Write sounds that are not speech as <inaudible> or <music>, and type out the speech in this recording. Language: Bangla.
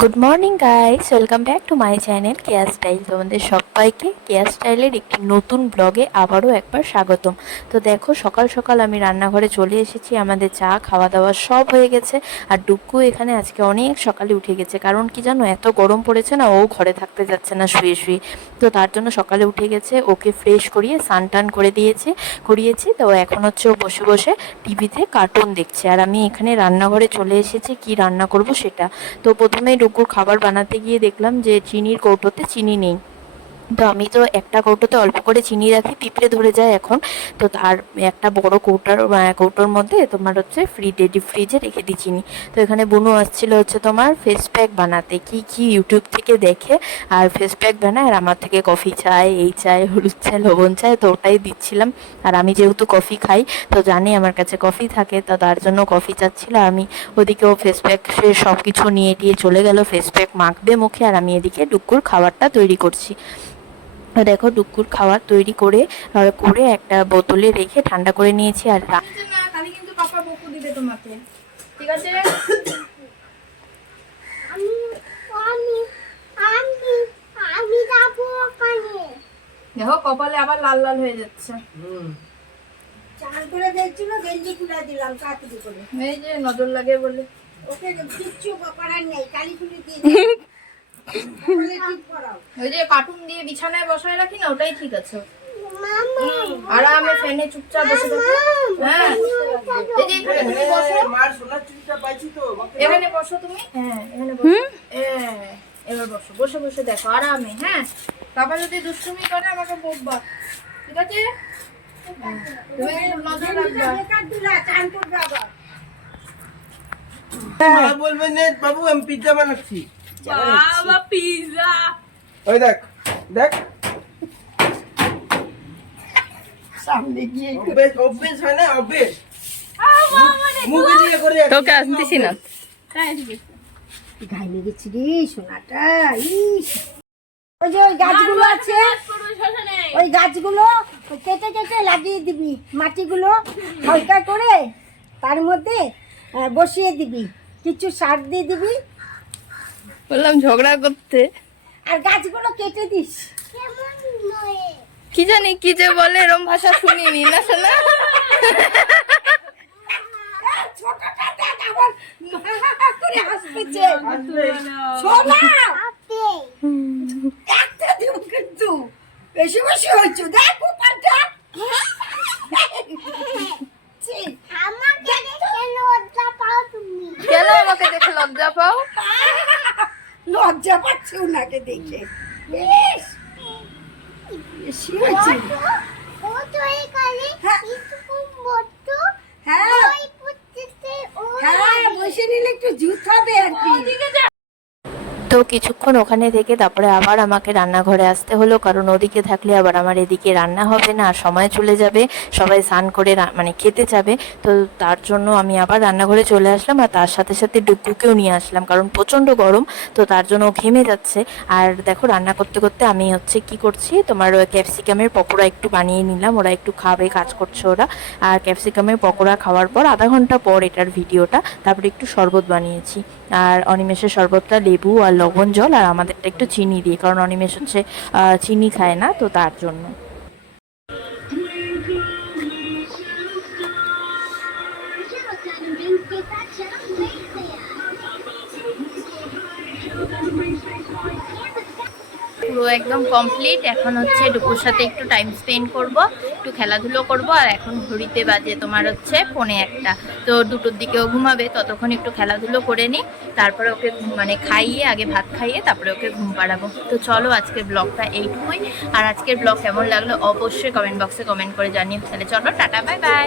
Good morning guys welcome back to my channel care style তোমাদের সবাইকে কেয়ার স্টাইলের একটি নতুন ব্লগে আবারও একবার স্বাগতম। তো দেখো, সকাল সকাল আমি রান্নাঘরে চলে এসেছি। আমাদের চা খাওয়া দাওয়া সব হয়ে গেছে। আর ডুক্কু এখানে আজকে অনেক সকালে উঠে গেছে। কারণ কি জানো, এত গরম পড়েছে না, ও ঘরে থাকতে যাচ্ছে না, শুয়ে শুয়ে। তো তার জন্য সকালে উঠে গেছে, ওকে ফ্রেশ করিয়ে স্নান করে দিয়েছে, করিয়েছি। তো এখন হচ্ছে ও বসে বসে টিভিতে কার্টুন দেখছে। আর আমি এখানে রান্নাঘরে চলে এসেছি, কি রান্না করব সেটা। তো প্রথমে ডুকুর খাবার বানাতে গিয়ে দেখলাম যে চিনির কৌটোতে চিনি নেই। তো আমি তো একটা কৌটোতে অল্প করে চিনি রাখি, পিঁপড়ে ধরে যায় এখন। তো তার একটা বড় কৌটার কৌটোর মধ্যে তোমার হচ্ছে ফ্রিজে ডিপ ফ্রিজে রেখে দিই চিনি। তো এখানে বুনু আসছিল হচ্ছে তোমার ফেস প্যাক বানাতে। কি কি ইউটিউব থেকে দেখে আর ফেস প্যাক বানায় আর আমার থেকে কফি চায়, এই চায়, হলুদ চায়, লবণ চায়, তো ওটাই দিচ্ছিলাম। আর আমি যেহেতু কফি খাই, তো জানি আমার কাছে কফি থাকে, তো তার জন্য কফি চাচ্ছিল। আমি ওদিকে ও ফেস প্যাক সে সব কিছু নিয়ে টিয়ে চলে গেল ফেস প্যাক মাখবে মুখে। আর আমি এদিকে ডুকুর খাবারটা তৈরি করছি। দেখো ডুকুর খাবার তৈরি করে করে একটা বোতলে রেখে ঠান্ডা করে নিয়েছি আর তাহলে কিন্তু পাপা বকু দিবে তোমাকে। ঠিক আছে? আমি আমি আমি আমি যাব ওখানে। দেখো কপালে আবার লাল লাল হয়ে যাচ্ছে। চান করে দেখছিল গেঞ্জি খুলে দিলাম করে। এই যে নজর লাগে বলে। ওকে কিচ্ছু করার নেই কালি খুলে দিয়ে <laughs> দিলাম। কপালে ঠিক করাও ওই যে কার্টুন দিয়ে বিছানায় বসায় রাখি না ওটাই ঠিক আছে। মামা। আরামে ফ্যানে চুপচাপ বসে থাকি। হ্যাঁ। এই যে এখানে তুমি বসো। মার সোনার চুরিটা পাইছি তো এখানে বসো তুমি। হ্যাঁ এখানে বসো। হ্যাঁ, এবার বসো। বসে বসে দেখো আরামে হ্যাঁ। তারপর যদি দুষ্টুমি করে আমাকে বকবা। ঠিক আছে? তুমি একটু নজর রাখবা বেকার দিলা চান করবে আবার মা বলবে নে বাবু আমি পিজ্জা বানাচ্ছি। বাবা পিজা। ওই দেখ দেখ। সামনে গিয়ে অভ্যেস অভ্যেস হয় না? অভ্যেস। মুখে দিয়ে করে তোকে আসতেছি না। গায়ে লেগেছি রে সোনাটা ইস। ওই যে ওই গাছগুলো আছে ওই গাছগুলো কেটে কেটে লাগিয়ে দিবি মাটিগুলো হালকা করে তার মধ্যে বসিয়ে দিবি। কিছু সার দিয়ে দিবি বললাম ঝগড়া করতে। আর গাছগুলো কেটে দিস। কি জানি কি যে বলে এরম ভাষা শুনিনি না শোনা? <laughs> বেশি বেশি হয়েছে। দেখ উপারটা ছি, কেন আমাকে দেখে লজ্জা পাও লজ্জা পাচ্ছে ওনাকে দেখে। ইস, হ্যাঁ। হ্যাঁ। বসে নিলে একটু জুত হবে আর কি। কিছুক্ষণ ওখানে থেকে তারপরে আবার আমাকে রান্নাঘরে আসতে হলো, কারণ ওদিকে থাকলে আবার আমার এদিকে রান্না হবে না, আর সময় চলে যাবে, সবাই স্নান করে মানে খেতে যাবে। তো তার জন্য আমি আবার রান্নাঘরে চলে আসলাম, আর তার সাথে সাথে ডুকুকেও নিয়ে আসলাম, কারণ প্রচণ্ড গরম, তো তার জন্য ঘেমে যাচ্ছে। আর দেখো রান্না করতে করতে আমি হচ্ছে কি করছি, তোমার ক্যাপসিকামের পকোড়া একটু বানিয়ে নিলাম, ওরা একটু খাবে, কাজ করছে ওরা। আর ক্যাপসিকামের পকোড়া খাওয়ার পর আধা ঘণ্টা পর এটার ভিডিওটা, তারপরে একটু শরবত বানিয়েছি। আর অনিমেষের শরবতটা লেবু আর লবণ জল আর আমাদের একটু চিনি দিয়ে, কারণ অনিমেষ হচ্ছে চিনি খায় না, তো তার জন্য। পুরো একদম কমপ্লিট এখন হচ্ছে ডুকুর সাথে একটু টাইম স্পেন্ড করব, একটু খেলাধুলো করব, আর এখন ঘড়িতে বাজে তোমার হচ্ছে পৌনে একটা। তো দুটোর দিকেও ঘুমাবে, ততক্ষণ একটু খেলাধুলো করে নিই, তারপরে ওকে মানে খাইয়ে, আগে ভাত খাইয়ে, তারপরে ওকে ঘুম পাড়াবো। তো চলো আজকের ব্লগটা এইটুকুই। আর আজকের ব্লগ কেমন লাগল অবশ্যই কমেন্ট বক্সে কমেন্ট করে জানিও। তাহলে চলো, টাটা বাই বাই